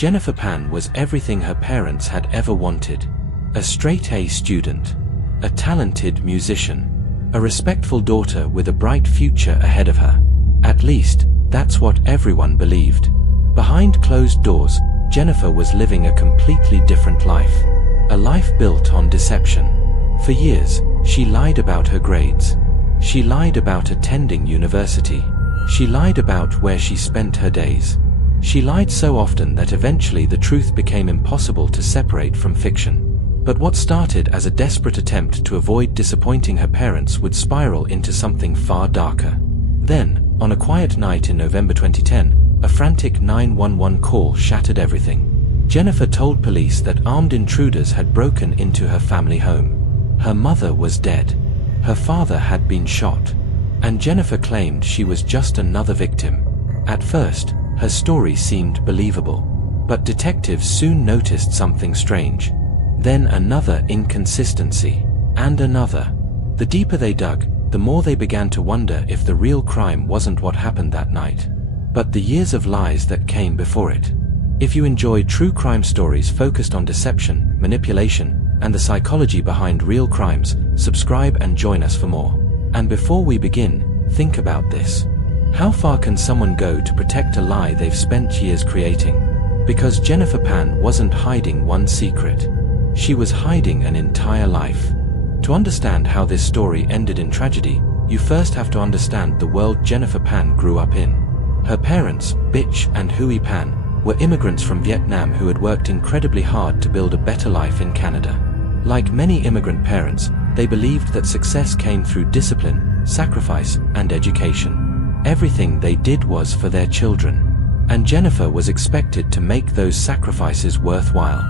Jennifer Pan was everything her parents had ever wanted. A straight-A student, a talented musician, a respectful daughter with a bright future ahead of her. At least, that's what everyone believed. Behind closed doors, Jennifer was living a completely different life. A life built on deception. For years, she lied about her grades. She lied about attending university. She lied about where she spent her days. She lied so often that eventually the truth became impossible to separate from fiction. But what started as a desperate attempt to avoid disappointing her parents would spiral into something far darker. Then, on a quiet night in November 2010, a frantic 911 call shattered everything. Jennifer told police that armed intruders had broken into her family home. Her mother was dead. Her father had been shot. And Jennifer claimed she was just another victim. At first, her story seemed believable. But detectives soon noticed something strange. Then another inconsistency. And another. The deeper they dug, the more they began to wonder if the real crime wasn't what happened that night, but the years of lies that came before it. If you enjoy true crime stories focused on deception, manipulation, and the psychology behind real crimes, subscribe and join us for more. And before we begin, think about this. How far can someone go to protect a lie they've spent years creating? Because Jennifer Pan wasn't hiding one secret. She was hiding an entire life. To understand how this story ended in tragedy, you first have to understand the world Jennifer Pan grew up in. Her parents, Bitch and Hui Pan, were immigrants from Vietnam who had worked incredibly hard to build a better life in Canada. Like many immigrant parents, they believed that success came through discipline, sacrifice, and education. Everything they did was for their children. And Jennifer was expected to make those sacrifices worthwhile.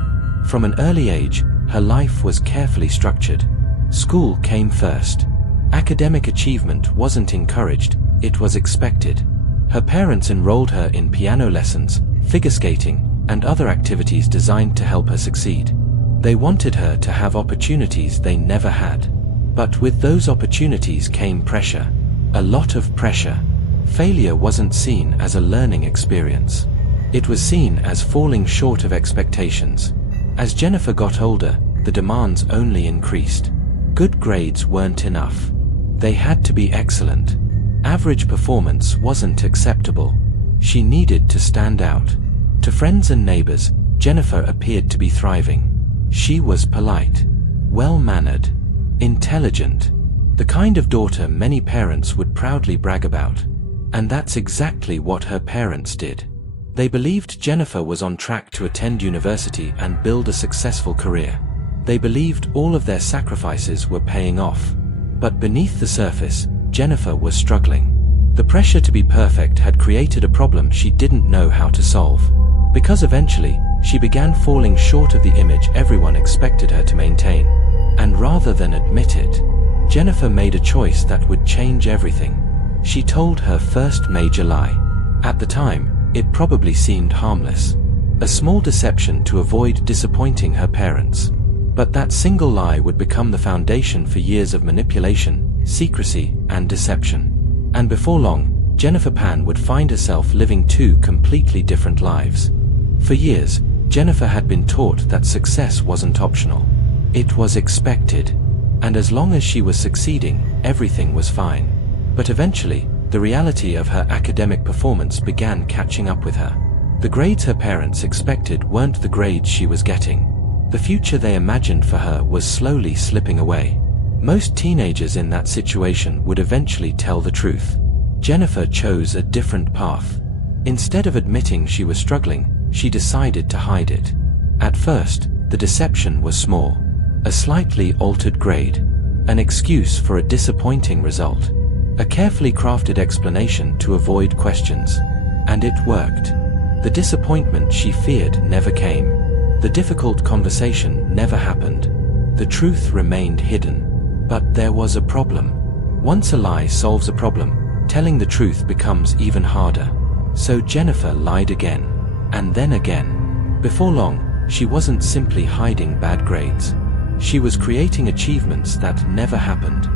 From an early age, her life was carefully structured. School came first. Academic achievement wasn't encouraged, it was expected. Her parents enrolled her in piano lessons, figure skating, and other activities designed to help her succeed. They wanted her to have opportunities they never had. But with those opportunities came pressure. A lot of pressure. Failure wasn't seen as a learning experience. It was seen as falling short of expectations. As Jennifer got older, the demands only increased. Good grades weren't enough. They had to be excellent. Average performance wasn't acceptable. She needed to stand out. To friends and neighbors, Jennifer appeared to be thriving. She was polite, well-mannered, intelligent, the kind of daughter many parents would proudly brag about. And that's exactly what her parents did. They believed Jennifer was on track to attend university and build a successful career. They believed all of their sacrifices were paying off. But beneath the surface, Jennifer was struggling. The pressure to be perfect had created a problem she didn't know how to solve. Because eventually, she began falling short of the image everyone expected her to maintain. And rather than admit it, Jennifer made a choice that would change everything. She told her first major lie. At the time, it probably seemed harmless. A small deception to avoid disappointing her parents. But that single lie would become the foundation for years of manipulation, secrecy, and deception. And before long, Jennifer Pan would find herself living two completely different lives. For years, Jennifer had been taught that success wasn't optional. It was expected. And as long as she was succeeding, everything was fine. But eventually, the reality of her academic performance began catching up with her. The grades her parents expected weren't the grades she was getting. The future they imagined for her was slowly slipping away. Most teenagers in that situation would eventually tell the truth. Jennifer chose a different path. Instead of admitting she was struggling, she decided to hide it. At first, the deception was small. A slightly altered grade. An excuse for a disappointing result. A carefully crafted explanation to avoid questions. And it worked. The disappointment she feared never came. The difficult conversation never happened. The truth remained hidden. But there was a problem. Once a lie solves a problem, telling the truth becomes even harder. So Jennifer lied again. And then again. Before long, she wasn't simply hiding bad grades. She was creating achievements that never happened.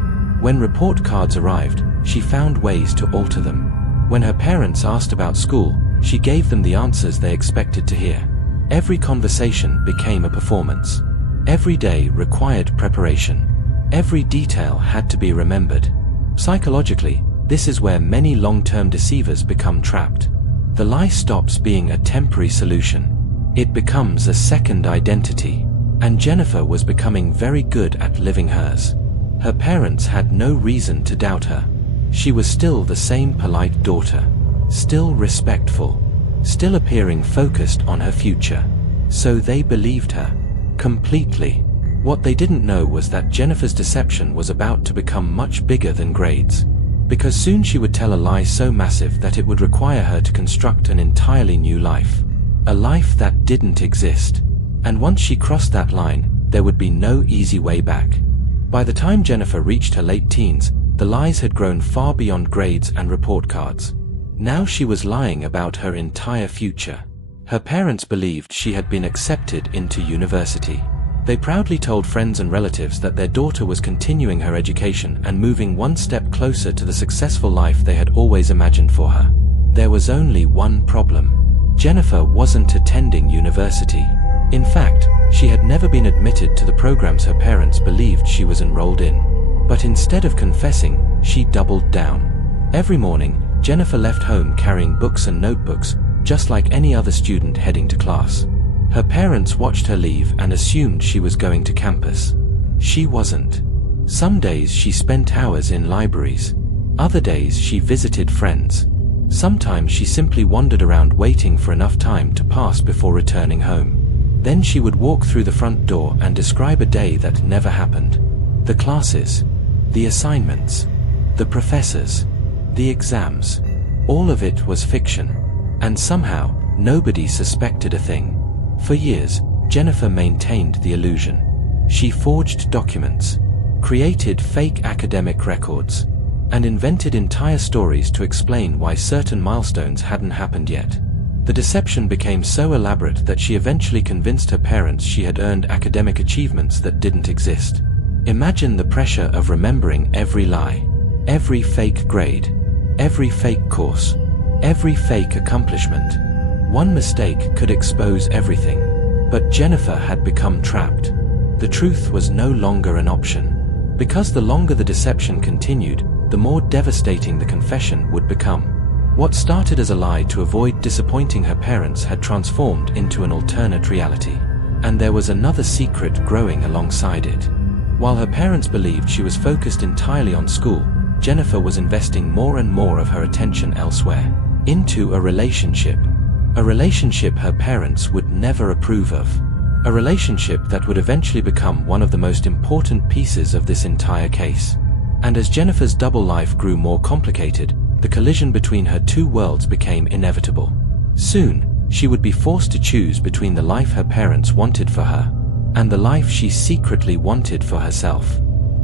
When report cards arrived, she found ways to alter them. When her parents asked about school, she gave them the answers they expected to hear. Every conversation became a performance. Every day required preparation. Every detail had to be remembered. Psychologically, this is where many long-term deceivers become trapped. The lie stops being a temporary solution. It becomes a second identity. And Jennifer was becoming very good at living hers. Her parents had no reason to doubt her. She was still the same polite daughter, still respectful, still appearing focused on her future. So they believed her completely. What they didn't know was that Jennifer's deception was about to become much bigger than grades. Because soon she would tell a lie so massive that it would require her to construct an entirely new life. A life that didn't exist. And once she crossed that line, there would be no easy way back. By the time Jennifer reached her late teens, the lies had grown far beyond grades and report cards. Now she was lying about her entire future. Her parents believed she had been accepted into university. They proudly told friends and relatives that their daughter was continuing her education and moving one step closer to the successful life they had always imagined for her. There was only one problem. Jennifer wasn't attending university. In fact, she had never been admitted to the programs her parents believed she was enrolled in. But instead of confessing, she doubled down. Every morning, Jennifer left home carrying books and notebooks, just like any other student heading to class. Her parents watched her leave and assumed she was going to campus. She wasn't. Some days she spent hours in libraries. Other days she visited friends. Sometimes she simply wandered around waiting for enough time to pass before returning home. Then she would walk through the front door and describe a day that never happened. The classes, the assignments, the professors, the exams. All of it was fiction. And somehow, nobody suspected a thing. For years, Jennifer maintained the illusion. She forged documents, created fake academic records, and invented entire stories to explain why certain milestones hadn't happened yet. The deception became so elaborate that she eventually convinced her parents she had earned academic achievements that didn't exist. Imagine the pressure of remembering every lie, every fake grade, every fake course, every fake accomplishment. One mistake could expose everything. But Jennifer had become trapped. The truth was no longer an option. Because the longer the deception continued, the more devastating the confession would become. What started as a lie to avoid disappointing her parents had transformed into an alternate reality. And there was another secret growing alongside it. While her parents believed she was focused entirely on school, Jennifer was investing more and more of her attention elsewhere. Into a relationship. A relationship her parents would never approve of. A relationship that would eventually become one of the most important pieces of this entire case. And as Jennifer's double life grew more complicated, the collision between her two worlds became inevitable. Soon, she would be forced to choose between the life her parents wanted for her and the life she secretly wanted for herself.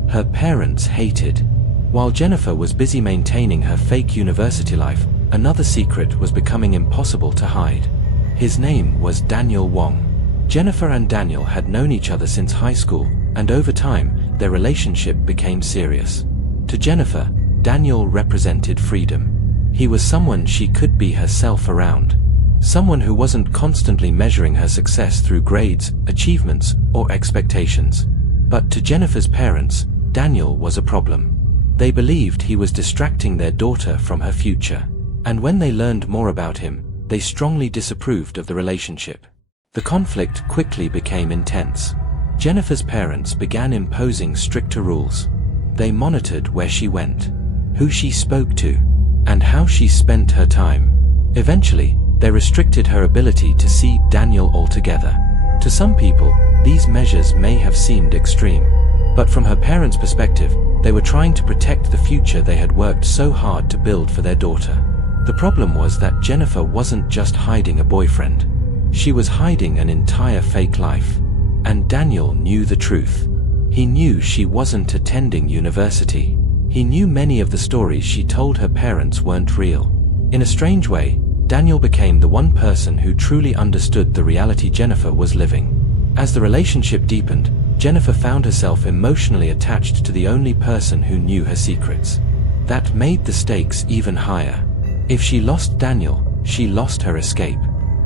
Her parents hated. While Jennifer was busy maintaining her fake university life, another secret was becoming impossible to hide. His name was Daniel Wong. Jennifer and Daniel had known each other since high school, and over time, their relationship became serious. To Jennifer, Daniel represented freedom. He was someone she could be herself around. Someone who wasn't constantly measuring her success through grades, achievements, or expectations. But to Jennifer's parents, Daniel was a problem. They believed he was distracting their daughter from her future. And when they learned more about him, they strongly disapproved of the relationship. The conflict quickly became intense. Jennifer's parents began imposing stricter rules. They monitored where she went, who she spoke to, and how she spent her time. Eventually, they restricted her ability to see Daniel altogether. To some people, these measures may have seemed extreme. But from her parents' perspective, they were trying to protect the future they had worked so hard to build for their daughter. The problem was that Jennifer wasn't just hiding a boyfriend. She was hiding an entire fake life. And Daniel knew the truth. He knew she wasn't attending university. He knew many of the stories she told her parents weren't real. In a strange way, Daniel became the one person who truly understood the reality Jennifer was living. As the relationship deepened, Jennifer found herself emotionally attached to the only person who knew her secrets. That made the stakes even higher. If she lost Daniel, she lost her escape.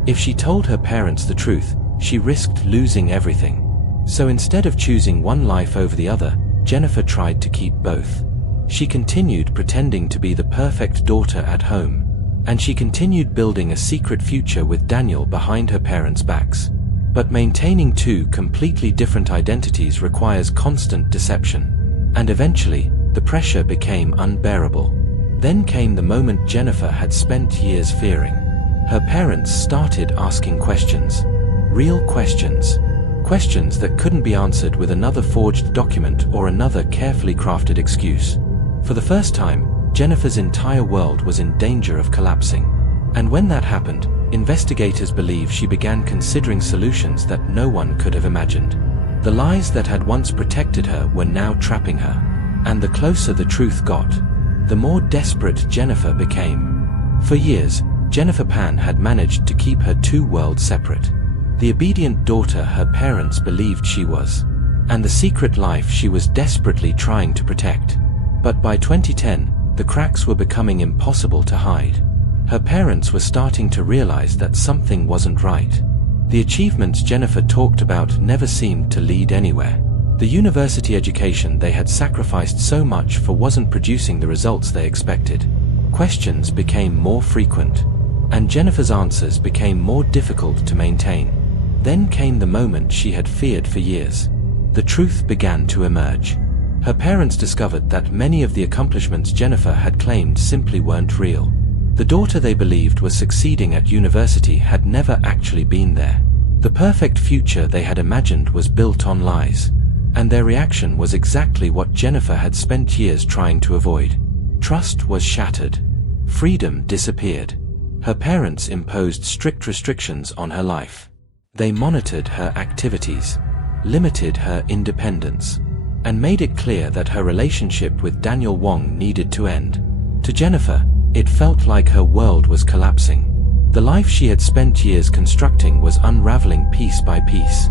If she told her parents the truth, she risked losing everything. So instead of choosing one life over the other, Jennifer tried to keep both. She continued pretending to be the perfect daughter at home, and she continued building a secret future with Daniel behind her parents' backs. But maintaining two completely different identities requires constant deception, and eventually, the pressure became unbearable. Then came the moment Jennifer had spent years fearing. Her parents started asking questions. Real questions. Questions that couldn't be answered with another forged document or another carefully crafted excuse. For the first time, Jennifer's entire world was in danger of collapsing. And when that happened, investigators believe she began considering solutions that no one could have imagined. The lies that had once protected her were now trapping her. And the closer the truth got, the more desperate Jennifer became. For years, Jennifer Pan had managed to keep her two worlds separate. The obedient daughter her parents believed she was, and the secret life she was desperately trying to protect. But by 2010, the cracks were becoming impossible to hide. Her parents were starting to realize that something wasn't right. The achievements Jennifer talked about never seemed to lead anywhere. The university education they had sacrificed so much for wasn't producing the results they expected. Questions became more frequent, and Jennifer's answers became more difficult to maintain. Then came the moment she had feared for years. The truth began to emerge. Her parents discovered that many of the accomplishments Jennifer had claimed simply weren't real. The daughter they believed was succeeding at university had never actually been there. The perfect future they had imagined was built on lies. And their reaction was exactly what Jennifer had spent years trying to avoid. Trust was shattered. Freedom disappeared. Her parents imposed strict restrictions on her life. They monitored her activities, limited her independence, and made it clear that her relationship with Daniel Wong needed to end. To Jennifer, it felt like her world was collapsing. The life she had spent years constructing was unraveling piece by piece.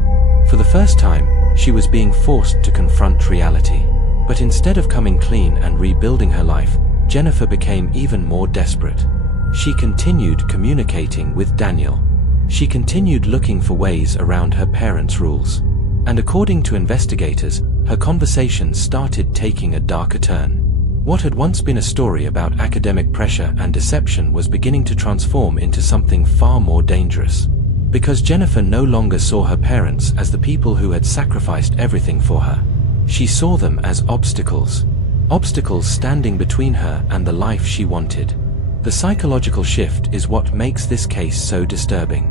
For the first time, she was being forced to confront reality. But instead of coming clean and rebuilding her life, Jennifer became even more desperate. She continued communicating with Daniel. She continued looking for ways around her parents' rules. And according to investigators, her conversations started taking a darker turn. What had once been a story about academic pressure and deception was beginning to transform into something far more dangerous. Because Jennifer no longer saw her parents as the people who had sacrificed everything for her. She saw them as obstacles. Obstacles standing between her and the life she wanted. The psychological shift is what makes this case so disturbing.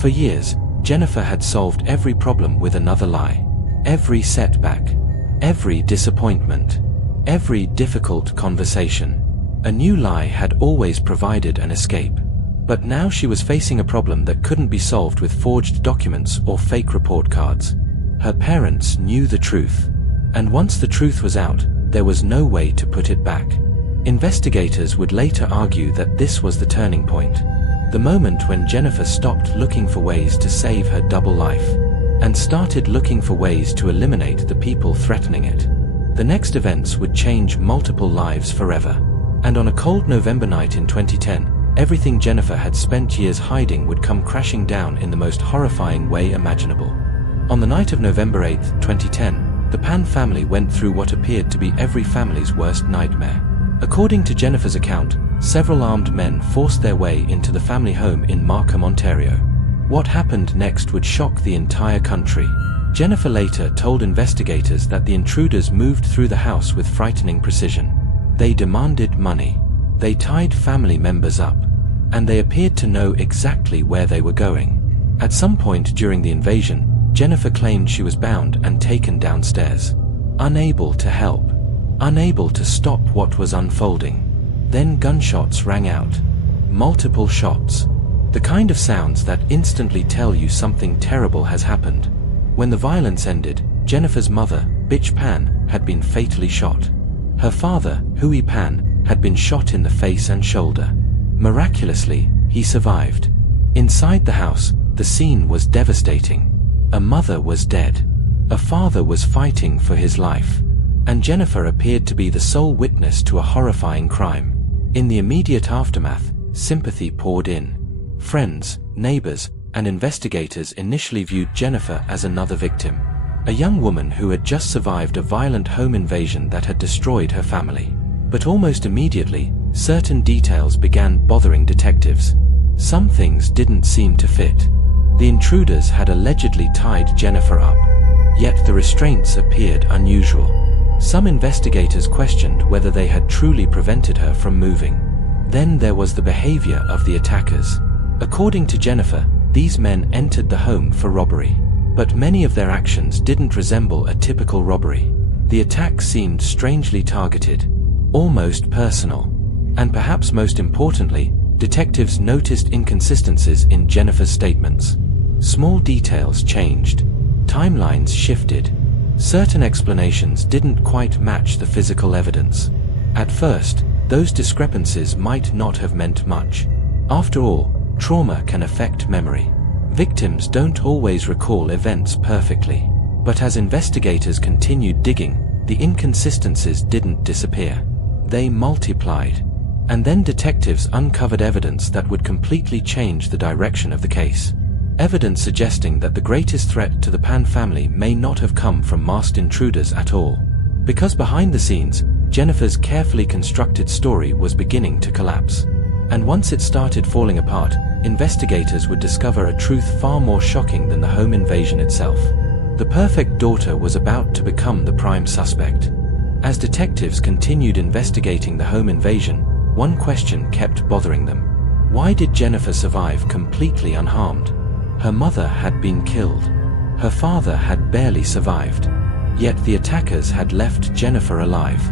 For years, Jennifer had solved every problem with another lie. Every setback, every disappointment, every difficult conversation. A new lie had always provided an escape. But now she was facing a problem that couldn't be solved with forged documents or fake report cards. Her parents knew the truth. And once the truth was out, there was no way to put it back. Investigators would later argue that this was the turning point. The moment when Jennifer stopped looking for ways to save her double life, and started looking for ways to eliminate the people threatening it. The next events would change multiple lives forever. And on a cold November night in 2010, everything Jennifer had spent years hiding would come crashing down in the most horrifying way imaginable. On the night of November 8, 2010, the Pan family went through what appeared to be every family's worst nightmare. According to Jennifer's account, several armed men forced their way into the family home in Markham, Ontario. What happened next would shock the entire country. Jennifer later told investigators that the intruders moved through the house with frightening precision. They demanded money. They tied family members up. And they appeared to know exactly where they were going. At some point during the invasion, Jennifer claimed she was bound and taken downstairs. Unable to help. Unable to stop what was unfolding. Then gunshots rang out. Multiple shots. The kind of sounds that instantly tell you something terrible has happened. When the violence ended, Jennifer's mother, Bitch Pan, had been fatally shot. Her father, Hui Pan, had been shot in the face and shoulder. Miraculously, he survived. Inside the house, the scene was devastating. A mother was dead. A father was fighting for his life. And Jennifer appeared to be the sole witness to a horrifying crime. In the immediate aftermath, sympathy poured in. Friends, neighbors, and investigators initially viewed Jennifer as another victim, a young woman who had just survived a violent home invasion that had destroyed her family. But almost immediately, certain details began bothering detectives. Some things didn't seem to fit. The intruders had allegedly tied Jennifer up, yet the restraints appeared unusual. Some investigators questioned whether they had truly prevented her from moving. Then there was the behavior of the attackers. According to Jennifer, these men entered the home for robbery. But many of their actions didn't resemble a typical robbery. The attack seemed strangely targeted, almost personal. And perhaps most importantly, detectives noticed inconsistencies in Jennifer's statements. Small details changed. Timelines shifted. Certain explanations didn't quite match the physical evidence. At first, those discrepancies might not have meant much. After all, trauma can affect memory. Victims don't always recall events perfectly. But as investigators continued digging, the inconsistencies didn't disappear. They multiplied. And then detectives uncovered evidence that would completely change the direction of the case. Evidence suggesting that the greatest threat to the Pan family may not have come from masked intruders at all. Because behind the scenes, Jennifer's carefully constructed story was beginning to collapse. And once it started falling apart, investigators would discover a truth far more shocking than the home invasion itself. The perfect daughter was about to become the prime suspect. As detectives continued investigating the home invasion, one question kept bothering them. Why did Jennifer survive completely unharmed? Her mother had been killed. Her father had barely survived. Yet the attackers had left Jennifer alive.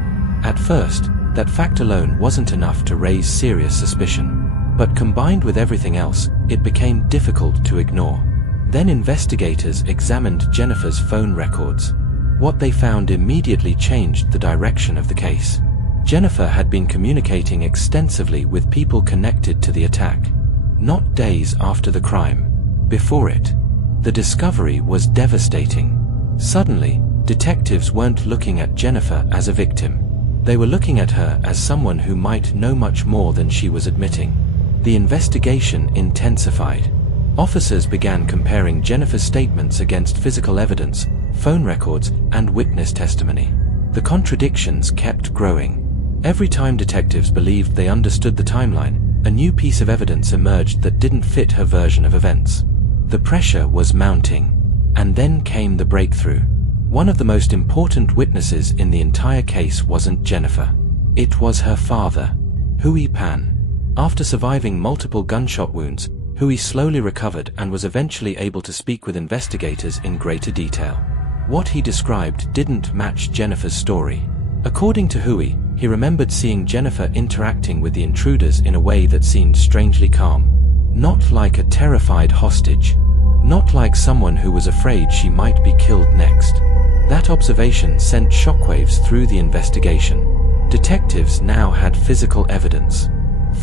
At first, that fact alone wasn't enough to raise serious suspicion. But combined with everything else, it became difficult to ignore. Then investigators examined Jennifer's phone records. What they found immediately changed the direction of the case. Jennifer had been communicating extensively with people connected to the attack. Not days after the crime. Before it. The discovery was devastating. Suddenly, detectives weren't looking at Jennifer as a victim. They were looking at her as someone who might know much more than she was admitting. The investigation intensified. Officers began comparing Jennifer's statements against physical evidence, phone records, and witness testimony. The contradictions kept growing. Every time detectives believed they understood the timeline, a new piece of evidence emerged that didn't fit her version of events. The pressure was mounting. And then came the breakthrough. One of the most important witnesses in the entire case wasn't Jennifer. It was her father, Hui Pan. After surviving multiple gunshot wounds, Hui slowly recovered and was eventually able to speak with investigators in greater detail. What he described didn't match Jennifer's story. According to Hui, he remembered seeing Jennifer interacting with the intruders in a way that seemed strangely calm. Not like a terrified hostage. Not like someone who was afraid she might be killed next. That observation sent shockwaves through the investigation. Detectives now had physical evidence.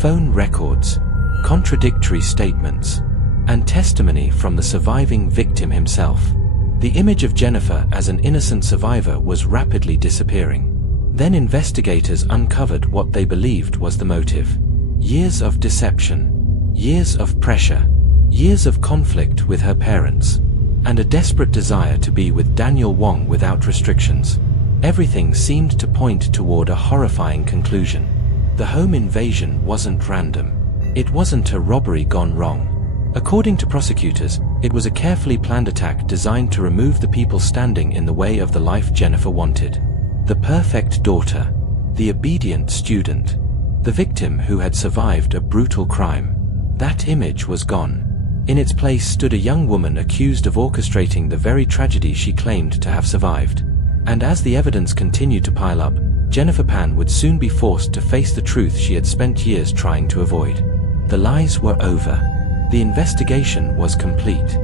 Phone records, contradictory statements, and testimony from the surviving victim himself. The image of Jennifer as an innocent survivor was rapidly disappearing. Then investigators uncovered what they believed was the motive. Years of deception, years of pressure, years of conflict with her parents, and a desperate desire to be with Daniel Wong without restrictions. Everything seemed to point toward a horrifying conclusion. The home invasion wasn't random. It wasn't a robbery gone wrong. According to prosecutors, it was a carefully planned attack designed to remove the people standing in the way of the life Jennifer wanted. The perfect daughter, the obedient student, the victim who had survived a brutal crime. That image was gone. In its place stood a young woman accused of orchestrating the very tragedy she claimed to have survived. And as the evidence continued to pile up, Jennifer Pan would soon be forced to face the truth she had spent years trying to avoid. The lies were over. The investigation was complete.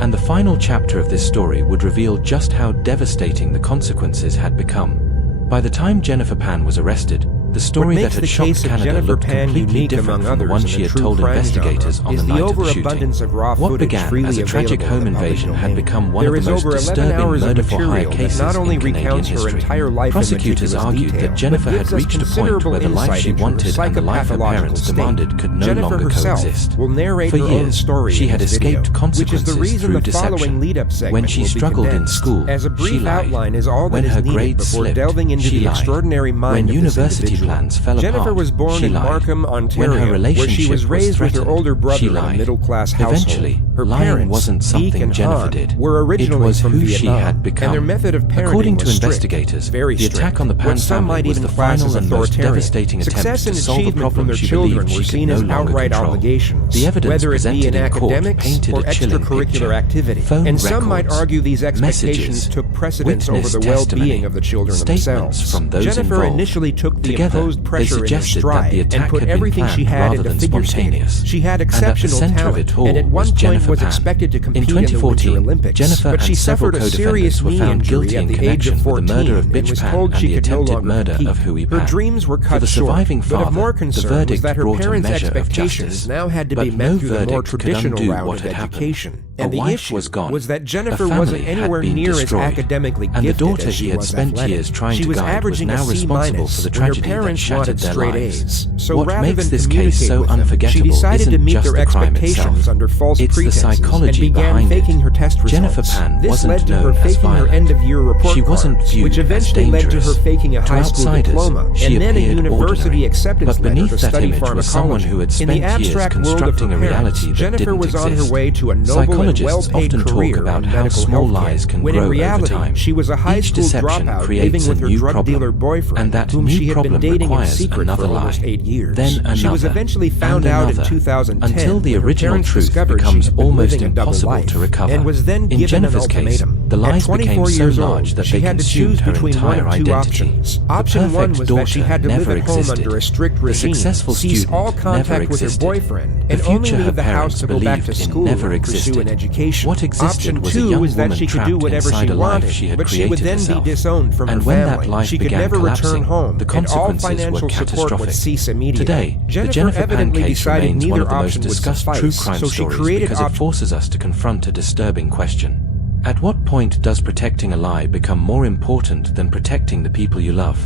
And the final chapter of this story would reveal just how devastating the consequences had become. By the time Jennifer Pan was arrested, The story that makes had the shocked case of Canada Jennifer looked Pan completely unique different among from the others one in she the had true told crime investigators genre on the is the night of the overabundance shooting. of raw What footage began freely as a tragic available home in the public invasion had domain. become one There of is the most over 11 disturbing hours of murder for hire material that cases not only in Canadian recounts her history. entire life in Prosecutors meticulous argued detail, that Jennifer but had gives us reached a point considerable where the life insight she into her wanted and the life her psychopathological parents state. demanded could no Jennifer longer herself coexist. will narrate For her own years, story she in had this video, escaped which is the consequences reason through the following deception. lead-up segment When she will be struggled in condensed. school, As a she brief lied. outline is all When that her is needed grades before slipped, delving into she the lied. extraordinary mind When of this university individual. plans fell Jennifer apart, was born she in lied. Markham, When Ontario, her where relationship she was raised with her threatened, older brother she in a lied. middle-class household. Eventually, Her lying parents, wasn't Deke something and Jennifer Han, did. were originally It was from who Vietnam, she had become. and their method of parenting According to was strict, investigators, very the strict. attack on the Pan What some family might was even the class final as and most authoritarian. devastating attempt Success to and solve a achievement problem from their she children believed were she seen could as no longer outright control. obligations, The evidence whether it be presented in in court academics painted or a chilling extracurricular picture. activity. Phone And some might records, argue these expectations messages, took precedence over witness the testimony, well-being of the children statements themselves. from those Jennifer involved. initially took the Together, imposed they pressure in her suggested that stride the attack and put had been everything she planned had rather into than figure skating. spontaneous. She had And at the exceptional center of talent, it all and at was one point Jennifer was Pan. expected to In compete in the Winter 2014, Olympics, Jennifer but she and several suffered a serious co-defendants were knee found injury guilty at in the age of connection with 14 the murder of and Bitch was Pan told and she the could no attempted longer murder compete. of Hui Her Pan. dreams were For cut the short, surviving but of father, more the concern was verdict that her brought a parents' measure of expectations justice. now had to But be no met through the more verdict could traditional undo route what of had happened. education. A And the wife issue was gone. that Jennifer A family wasn't had anywhere been near destroyed. as academically And the gifted daughter as she he had was spent athletic. years trying She to was guide was averaging now a C- responsible for the when her tragedy that parents shattered wanted their straight lives. A's. So What rather makes than this case communicate so with them, unforgettable she decided to isn't meet just their the crime expectations itself. under false It's the pretenses psychology and began behind faking it. her test results. Jennifer Pan This wasn't led to her known as faking her violent. end-of-year report She wasn't cards, viewed which as eventually led to her dangerous. faking a To high school outsiders, diploma she and then a appeared university ordinary. acceptance But letter beneath to that study image was someone pharmacology. who had In the spent years abstract world of constructing her a reality parents, that Jennifer didn't was on her exist. way to a noble and Psychologists well-paid often career talk about in how medical small healthcare, lies can when grow in reality over time. she was a high Each school deception dropout creates living with a her new drug problem, dealer boyfriend, and that whom new she had been problem dating in requires secret another for almost lie. 8 years. Then She was another, eventually found and out in another, 2010 until the when her original parents truth discovered she becomes had been almost living a double impossible life to recover. and was then In given Jennifer's an case, ultimatum. the lies At 24 became so years large old, that she they had to consumed choose her between one entire of two identity. options. The Option one perfect was that she daughter had to live never at home existed. under a strict The regime, successful cease student all never contact with her existed. boyfriend, The and only future her leave the house parents to go back to believed in school never and pursue existed. an education. What existed Option was a two young was that woman she could do trapped whatever inside she a life wanted, she had but she would created then herself. be disowned from And her when family. that life She could began never return collapsing, home, the and all consequences financial were support would catastrophic. cease immediately. Today, the Jennifer Jennifer Pan evidently case decided remains one neither of the most option would discussed suffice, true crime so she stories created because it forces us to confront a disturbing question. At what point does protecting a lie become more important than protecting the people you love?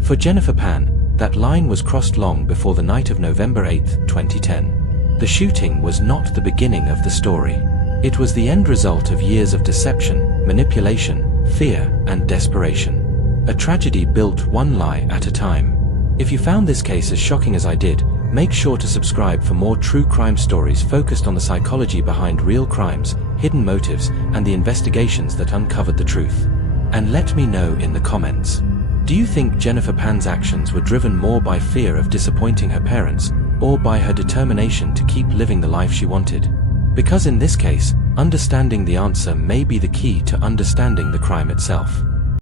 For Jennifer Pan, that line was crossed long before the night of November 8, 2010. The shooting was not the beginning of the story. It was the end result of years of deception, manipulation, fear, and desperation. A tragedy built one lie at a time. If you found this case as shocking as I did, make sure to subscribe for more true crime stories focused on the psychology behind real crimes, hidden motives, and the investigations that uncovered the truth. And let me know in the comments. Do you think Jennifer Pan's actions were driven more by fear of disappointing her parents, or by her determination to keep living the life she wanted? Because in this case, understanding the answer may be the key to understanding the crime itself.